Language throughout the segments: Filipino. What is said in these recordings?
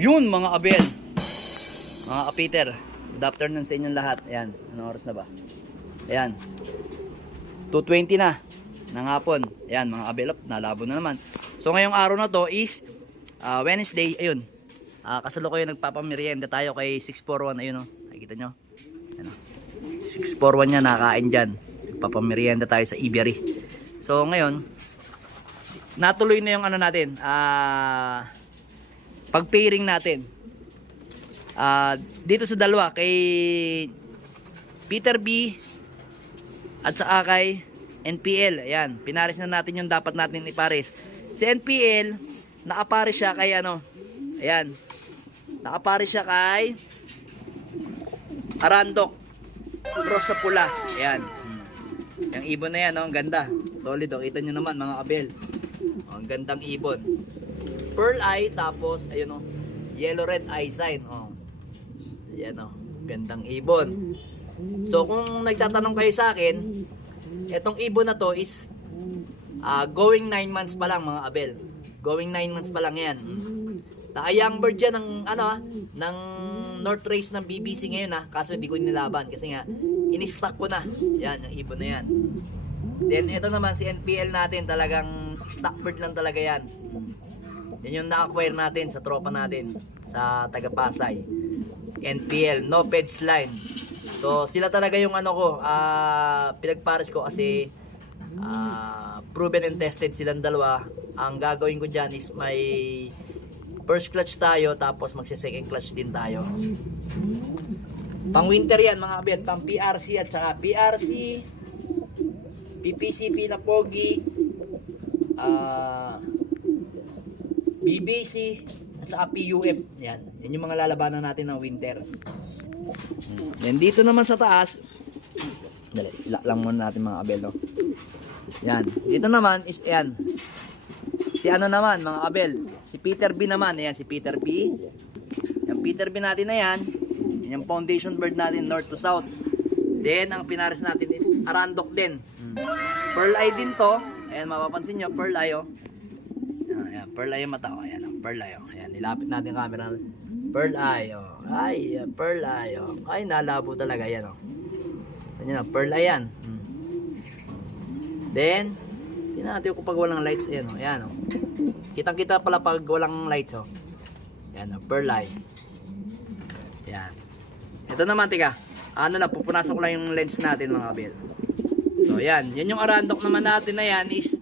Yun mga abel, mga kapiter, good afternoon sa inyong lahat. Ayan, anong oras na ba? Ayan, 2:20 na ng hapon. Ayan mga abel, nalabo na naman. So ngayong araw na to is Wednesday. Ayun, kasalukuyan nagpapamerienda tayo kay 641. Ayun o, nakikita nyo. Ayan, 641 niya nakain dyan. Nagpapamerienda tayo sa Ibery. So ngayon, natuloy na yung ano natin, pag-pairing natin. Dito sa dalawa, kay Peter B at saka kay NPL. Ayan, pinaris na natin yung dapat natin ipares. Si NPL, nakapares siya kay ano, ayan, nakapares siya kay Arandok cross sa pula. Ayan, yung ibon na yan, oh, ang ganda, solid, oh. Kita nyo naman mga kabel, oh, ang gandang ibon, pearl eye, tapos ayun, oh, yellow red eye sign, oh. Ayan, oh, gandang ibon. So kung nagtatanong kayo sa akin, etong ibon na to is going 9 months pa lang mga abel. Going 9 months pa lang yan. Young bird yan ng ano, ng North Race ng BBC ngayon, kaso hindi ko nilaban kasi nga in-stock ko na. Yan, yung ibon na yan. Then ito naman si NPL natin, talagang stock bird lang talaga yan. Yan yung na-acquire natin sa tropa natin sa taga Pasay. NPL, no peds line. So sila talaga yung ano ko, pinagpares ko kasi proven and tested silang dalawa. Ang gagawin ko dyan is may first clutch tayo, tapos magse-second clutch din tayo. Pang winter yan mga kabiyat, pang PRC at saka PRC, PPCP na pogi, BBC at saka PUF. Yan yung mga lalabanan natin ng winter. Then dito naman sa taas, dali, lang muna natin mga kabel, no? Yan, dito naman is yan, si ano naman mga kabel, si Peter B naman. Ayan si Peter B. Yung Peter B natin na yan, yung foundation bird natin north to south. Then ang pinares natin is Arandok din. Pearl eye din to. Ayan, mapapansin nyo, pearl eye, oh. Ayan, pearl eye yung mata, oh. Ayan, pearl eye, oh. Ayan, nilapit natin yung camera. Pearl eye, oh. Ay, pearl eye, oh. Ay, nalabo talaga yan, oh. Ayan, pearl eye yan. Then tingnan natin kung pag walang lights. Ayan, oh. Ayan, oh. Kitang kita pala pag walang lights, oh. Ayan, oh. Pearl eye. Ayan. Ito naman, tika, ano na, pupunasan ko lang yung lens natin mga kabel. So ayan, yan yung Arandok naman natin na yan is,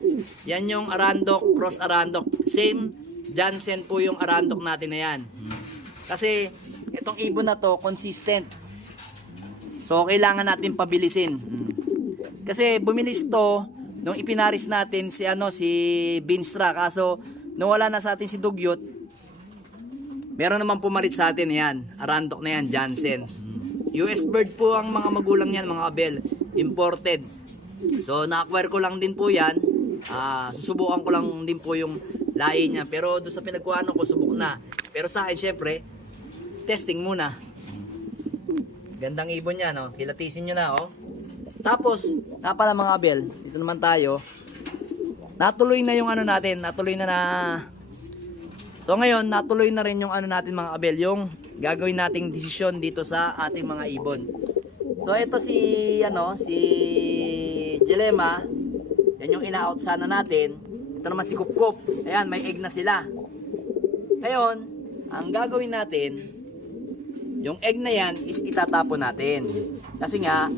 yan yung Arandok cross Arandok. Same Jansen po yung Arandok natin na yan. Kasi itong ibon na to consistent. So kailangan natin pabilisin. Kasi bumilis to nung ipinaris natin si ano, si Binstra, kaso nung wala na sa atin si Dugyot, meron naman pumalit sa atin yan, Arandok na yan, Jansen. US bird po ang mga magulang yan mga kabel, imported. So na-acquire ko lang din po yan. Susubukan ko lang din po yung lahi niya, pero doon sa pinagkuhanan ko subok na. Pero sa akin syempre testing muna. Gandang ibon yan, no? Kilatisin nyo na, oh. Tapos nga pala mga abel, dito naman tayo, natuloy na yung ano natin, natuloy na. So ngayon natuloy na rin yung ano natin mga abel, yung gagawin nating desisyon dito sa ating mga ibon. So ito si ano, si Jelema, yan yung ina-out sana natin. Ito naman si Kupkup. Ayan, may egg na sila. Ngayon, ang gagawin natin, yung egg na yan is itatapon natin. Kasi nga,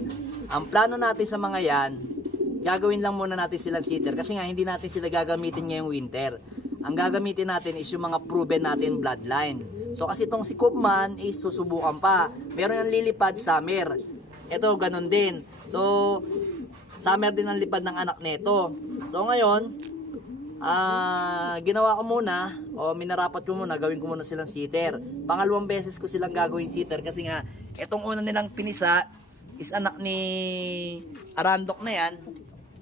ang plano natin sa mga yan, gagawin lang muna natin silang sitter. Kasi nga, hindi natin sila gagamitin ngayong winter. Ang gagamitin natin is yung mga proven natin bloodline. So kasi itong si Koopman is susubukan pa. Meron yung lilipad summer. Ito, ganun din. So, summer din ang lipad ng anak nito. So ngayon, ginawa ko muna, o minarapat ko muna, gawin ko muna silang sitter. Pangalawang beses ko silang gagawin sitter kasi nga etong una nilang pinisa is anak ni Arandok na yan,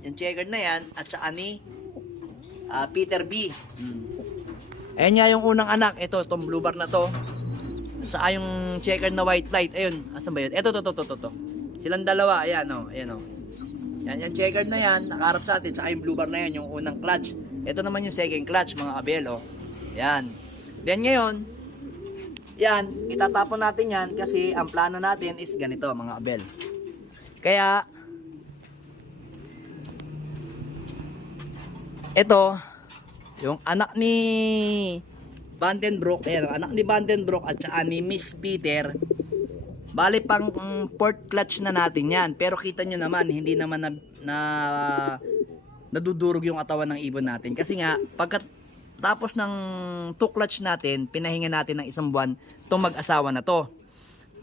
yung checkered na yan, at saka ni Peter B. Ayan nga yung unang anak, ito, itong blue bar na to, at saka yung checkered na white light. Ayun, asan ba yun? Ito, to. Silang dalawa, ayan, oh, ayan, oh. Yan, yung checkered na yan, nakaharap sa atin, saka yung blue bar na yan, yung unang clutch. Ito naman yung second clutch mga kabel, oh. Yan. Then ngayon, yan, itatapon natin yan kasi ang plano natin is ganito mga abel. Kaya, ito, yung anak ni Vandenbroek, ayan, anak ni Vandenbroek at saka ni Miss Peter, bali pang port clutch na natin yan. Pero kita nyo naman, hindi naman nadudurog yung katawan ng ibon natin. Kasi nga, pagkatapos ng 2 clutch natin, pinahinga natin ng 1 buwan itong mag-asawa na to.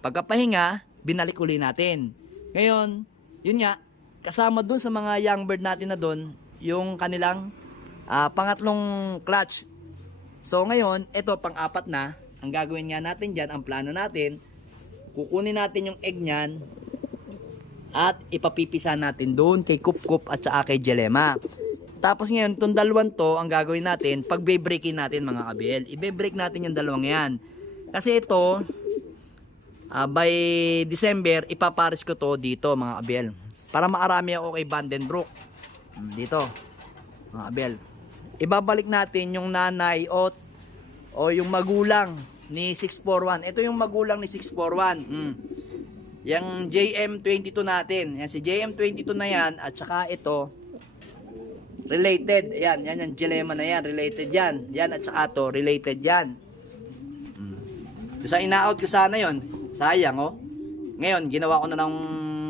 Pagkapahinga, binalik uli natin. Ngayon, yun nga, kasama dun sa mga young bird natin na dun, yung kanilang pangatlong clutch. So ngayon, ito pang-4 na. Ang gagawin nga natin dyan, ang plano natin, kukunin natin yung egg nyan at ipapipisa natin doon kay Kup-Kup at saka kay Jelema. Tapos ngayon, itong dalawang to, ang gagawin natin, pagbe-breakin natin mga kabel. Ibe-break natin yung dalawang yan. Kasi ito, by December, ipapares ko to dito mga kabel. Para makarami ako kay Vandenbroek. Dito, mga kabel. Ibabalik natin yung nanay o yung magulang ni 641. Ito yung magulang ni 641. Yung JM22 natin. Yan si JM22 na yan at saka ito related. Ayan, yan yung Jelema na yan, related yan. Yan at saka to related yan. So ina-out ko sana yon. Sayang oh. Ngayon, ginawa ko na ng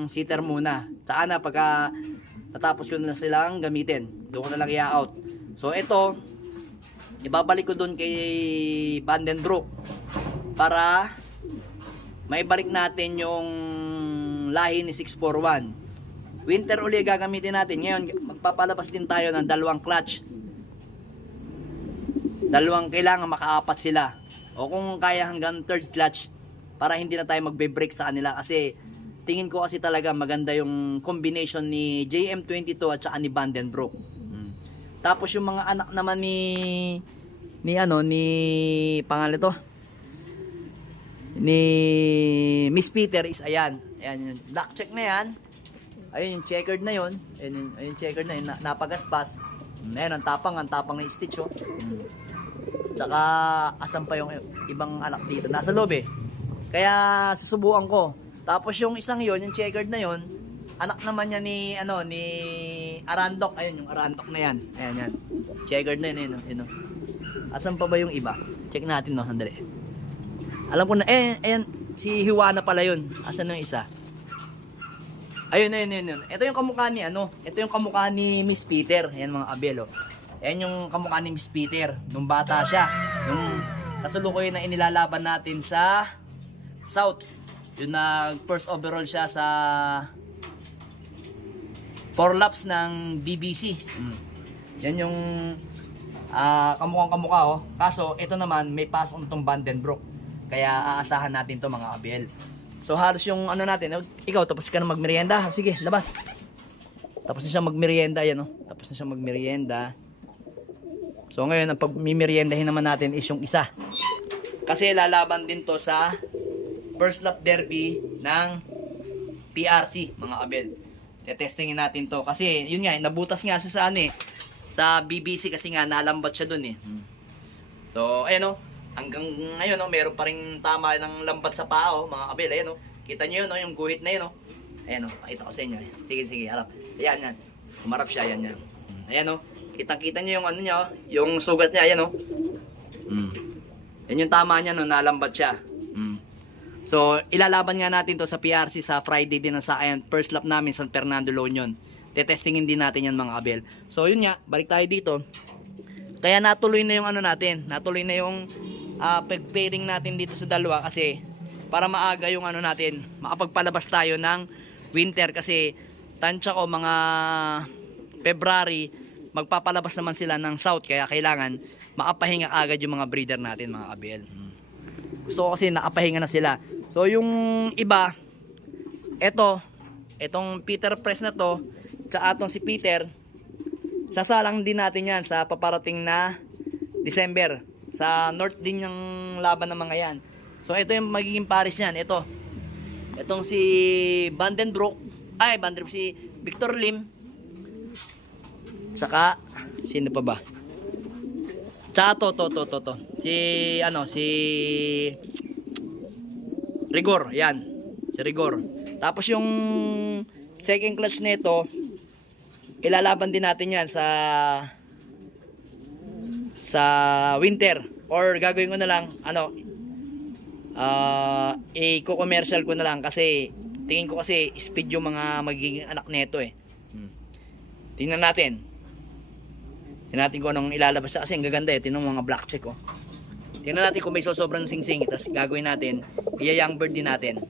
sitter muna. Saka na pagka natapos ko na silang gamitin, doon ko na lang i-out. So ito, ibabalik ko doon kay Vandenbroek para maibalik natin yung lahi ni 641. Winter uli gagamitin natin. Ngayon, magpapalabas din tayo ng 2 clutch. 2 kailangan makaapat sila. O kung kaya hanggang 3rd clutch para hindi na tayo magbe-break sa kanila kasi tingin ko kasi talaga maganda yung combination ni JM22 at saka ni Vandenbroek. Tapos yung mga anak naman ni pangalan to ni Miss Peter is ayan yung black check na yan, ayun yung checkered na yun, ayun yung checkered na yun, napagaspas, ayun ang tapang ng stitch oh. Tsaka asan pa yung ibang anak dito, nasa loob eh, kaya susubukan ko. Tapos yung isang yun, yung checkered na yun, anak naman niya ni ni Arandok. Ayun yung Arandok na yan. Ayan yan. Checkered na yun. Yun. Asan pa ba yung iba? Check natin no, sandali. Alam ko na ayan si Hiwana pala yun. Asan yung isa? Ayun. Ito yung kamukha ni ito yung kamukha ni Miss Peter. Ayan mga abelo. Ayan yung kamukha ni Miss Peter nung bata siya. Nung kasulukuyan na inilalaban natin sa South. Yung first overall siya sa 4 laps ng BBC. Yan yung kamukhang kamukha oh. Kaso ito naman may pasok na itong Vandenbroek. Kaya aasahan natin to mga abel. So halos yung natin, ikaw tapos ka na magmerienda. Sige, labas. Tapos na siya magmerienda yan oh. Tapos na siya magmerienda. So ngayon ang pagmimeriendahin naman natin is yung isa. Kasi lalaban din to sa first lap derby ng PRC mga abel. Testingin natin to kasi yun nga nabutas nga siya sa BBC kasi nga nalambat siya dun eh. So ayun hanggang ngayon meron pa ring tama ng lambat sa paa mga kabel. Ayun kita niyo yun yung guhit na yun Ayan pakita ko sa inyo. Sige harap. Ayan yan. Umarap siya yan. Ayan kita niyo yung niya yung sugat niya ayan Yan yung tama niya nalambat siya. So, ilalaban nga natin to sa PRC sa Friday din sa first lap namin San Fernando La Union. Tetestingin din natin yan mga kabel. So, yun nga, balik tayo dito. Kaya natuloy na yung natin. Natuloy na yung pag-pairing natin dito sa dalawa kasi para maaga yung natin, makapagpalabas tayo ng winter kasi tansya ko mga February, magpapalabas naman sila ng South kaya kailangan makapahinga agad yung mga breeder natin mga kabel. Gusto ko kasi nakapahinga na sila. So yung iba, etong Peter Press na to, tsaka atong si Peter, sasalang din natin yan sa paparating na December. Sa North din yung laban ng mga yan. So ito yung magiging pares niyan. Etong si Vandenbroek, si Victor Lim, tsaka sino pa ba? Tsaka to. Si Rigor, yan. Si Rigor. Tapos yung second clutch nito, ilalaban din natin yan sa winter. Or gagawin ko na lang, i-commercial ko na lang kasi tingin ko kasi speed yung mga magiging anak nito eh. Tingnan natin. Tingnan natin kung anong ilalabas siya kasi ang gaganda eh. Tingnan mo mga black check oh. Tingnan natin kung may sobrang singsing. Tapos gagawin natin, iya-young bird din natin.